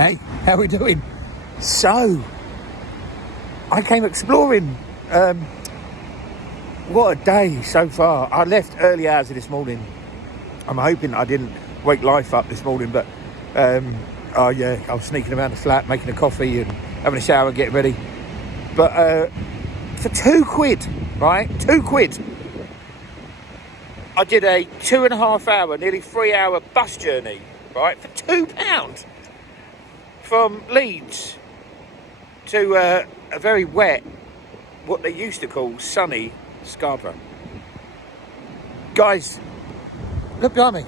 Hey, how are we doing? So, I came exploring. What a day so far. I left early hours of this morning. I'm hoping I didn't wake life up this morning, but oh yeah, I was sneaking around the flat, making a coffee and having a shower and getting ready. But for £2, right? £2. I did a 2.5 hour, nearly 3 hour bus journey, right? For £2 from Leeds to a very wet, what they used to call sunny Scarborough. Guys, look behind me.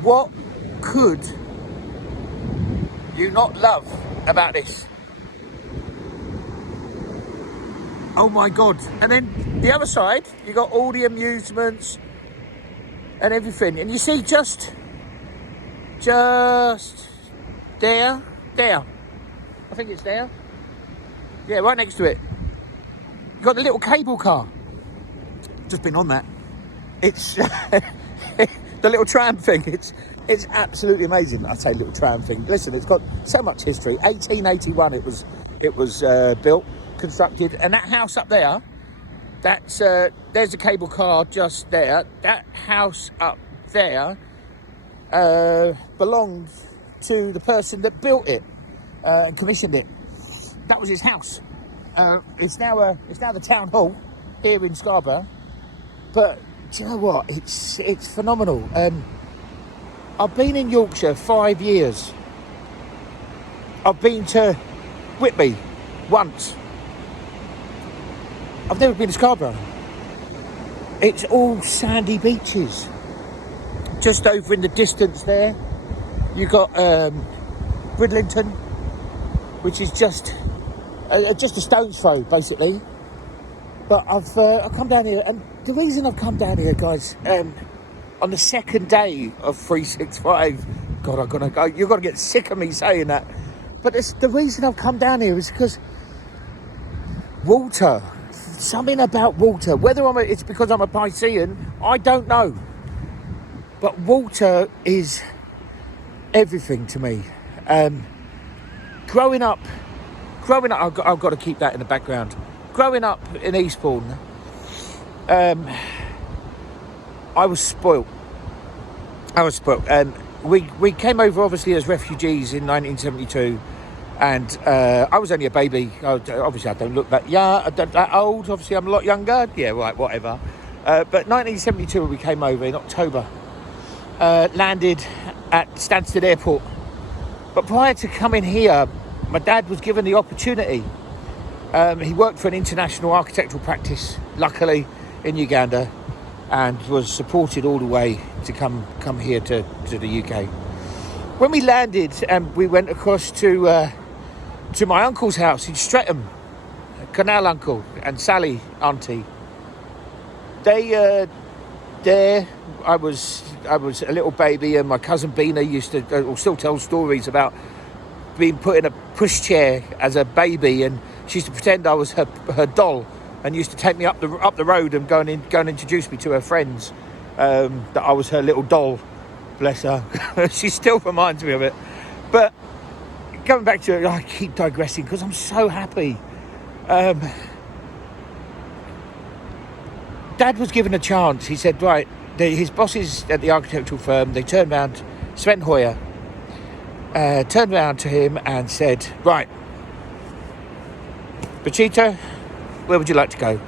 What could you not love about this? Oh my God. And then the other side, you got all the amusements and everything. And you see just there. I think it's there. Yeah, right next to it. You got the little cable car. Just been on that. It's the little tram thing. It's absolutely amazing. I say little tram thing. Listen, it's got so much history. 1881 it was built, constructed, and that house up there, that's there's a cable car just there. That house up there belonged to the person that built it and commissioned it. That was his house. It's now the town hall here in Scarborough. But do you know what? It's phenomenal. I've been in Yorkshire 5 years. I've been to Whitby once. I've never been to Scarborough. It's all sandy beaches. Just over in the distance there, you got Bridlington, which is just a stone's throw, basically. But I've come down here, and the reason I've come down here, guys, on the second day of 365, God, you're gonna get sick of me saying that. But the reason I've come down here is because water. Something about water. Whether it's because I'm a Piscean, I don't know. But water is everything to me. Growing up, I've got to keep that in the background. Growing up in Eastbourne, I was spoilt. We came over obviously as refugees in 1972, and I was only a baby. Obviously, I don't look that old. Obviously, I'm a lot younger. Yeah, right, whatever. But 1972, we came over in October. Landed at Stansted Airport. But prior to coming here, my dad was given the opportunity. He worked for an international architectural practice, luckily, in Uganda, and was supported all the way to come here to the UK. When we landed, we went across to my uncle's house in Streatham, Canal Uncle and Sally Auntie. There I was a little baby, and my cousin Bina used to still tell stories about being put in a pushchair as a baby, and she used to pretend I was her doll, and used to take me up the road and go and introduce me to her friends, that I was her little doll. Bless her. She still reminds me of it. But going back to it, I keep digressing because I'm so happy. Dad was given a chance. He said, right, his bosses at the architectural firm, they turned round, Sven Hoyer, turned round to him and said, right, Bachita, where would you like to go?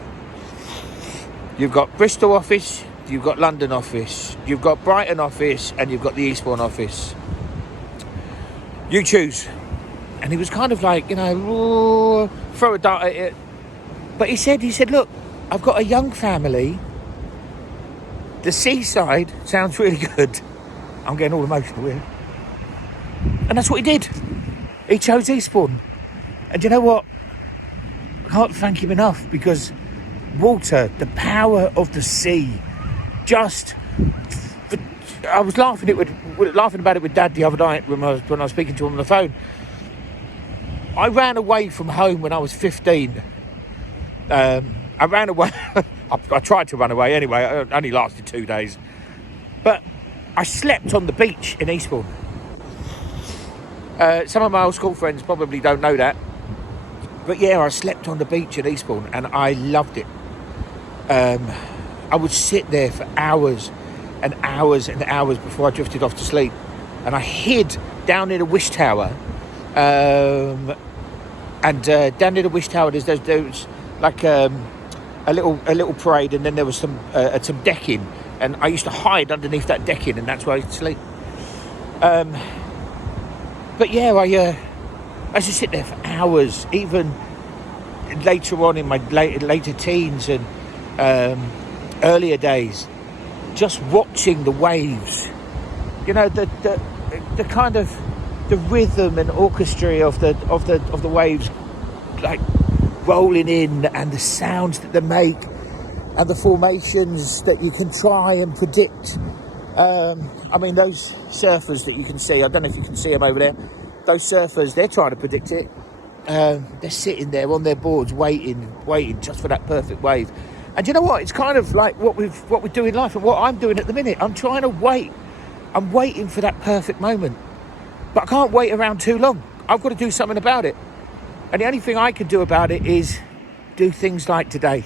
You've got Bristol office, you've got London office, you've got Brighton office, and you've got the Eastbourne office. You choose. And he was kind of like, throw a dart at it. But he said, look, I've got a young family. The Seaside sounds really good. I'm getting all emotional here. And that's what he did. He chose Eastbourne. And you know what? I can't thank him enough, because water, the power of the sea, I was laughing about it with Dad the other night when I was speaking to him on the phone. I ran away from home when I was 15. I ran away. I tried to run away anyway. It only lasted 2 days. But I slept on the beach in Eastbourne. Some of my old school friends probably don't know that. But yeah, I slept on the beach in Eastbourne and I loved it. I would sit there for hours and hours and hours before I drifted off to sleep. And I hid down near the Wish Tower. And down near the Wish Tower, there's like a little parade, and then there was some decking. And I used to hide underneath that decking, and that's where I used to sleep. But yeah, I used to sit there for hours, even later on in my later teens and earlier days, just watching the waves. You know, the kind of the rhythm and orchestra of the waves, like rolling in, and the sounds that they make, and the formations that you can try and predict. I mean, those surfers that you can see, I don't know if you can see them over there, those surfers, they're trying to predict it. They're sitting there on their boards waiting just for that perfect wave. And you know what, it's kind of like what we do in life, and what I'm doing at the minute. I'm trying to wait. I'm waiting for that perfect moment, but I can't wait around too long. I've got to do something about it, and the only thing I can do about it is do things like today,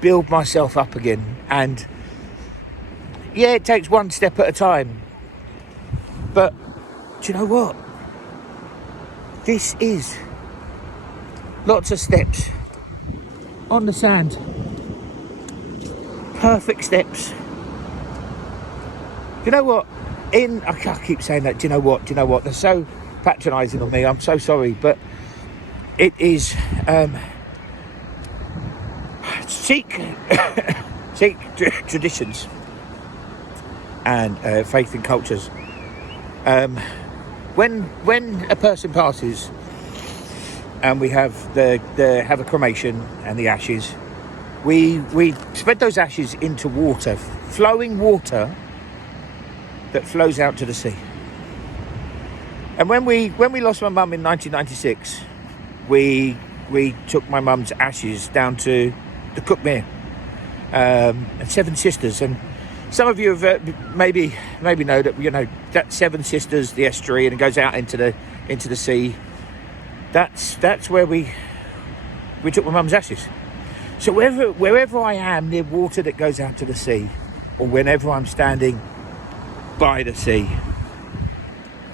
build myself up again. And yeah, it takes one step at a time, but do you know what? This is lots of steps on the sand. Perfect steps. You know what? I keep saying that. Do you know what? They're so patronising on me. I'm so sorry, but it is Sikh traditions and faith and cultures. When a person passes and we have have a cremation and the ashes, we spread those ashes into water, flowing water that flows out to the sea. And when we lost my mum in 1996, we took my mum's ashes down to the Cookmere and Seven Sisters. And some of you have maybe know that, you know, that Seven Sisters, the estuary, and it goes out into the sea. That's where we took my mum's ashes. So wherever I am near water that goes out to the sea, or whenever I'm standing by the sea,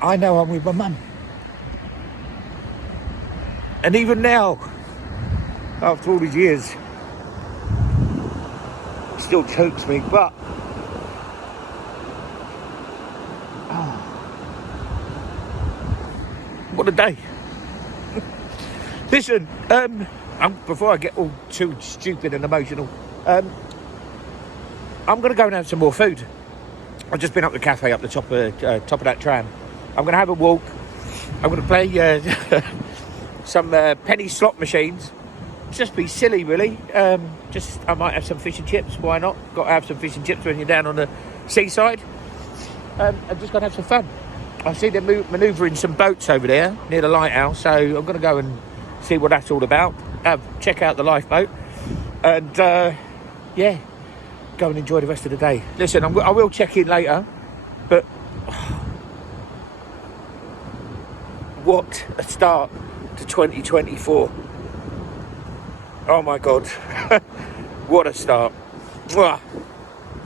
I know I'm with my mum. And even now, after all these years, it still chokes me, but what a day. Listen, before I get all too stupid and emotional, I'm going to go and have some more food. I've just been up the cafe up the top of that tram. I'm going to have a walk. I'm going to play some penny slot machines. Just be silly, really. I might have some fish and chips. Why not? Got to have some fish and chips when you're down on the seaside. I'm just going to have some fun. I see them manoeuvring some boats over there near the lighthouse, so I'm going to go and see what that's all about. Check out the lifeboat, and yeah, go and enjoy the rest of the day. Listen, I will check in later, but what a start to 2024. Oh my God, what a start. Mwah.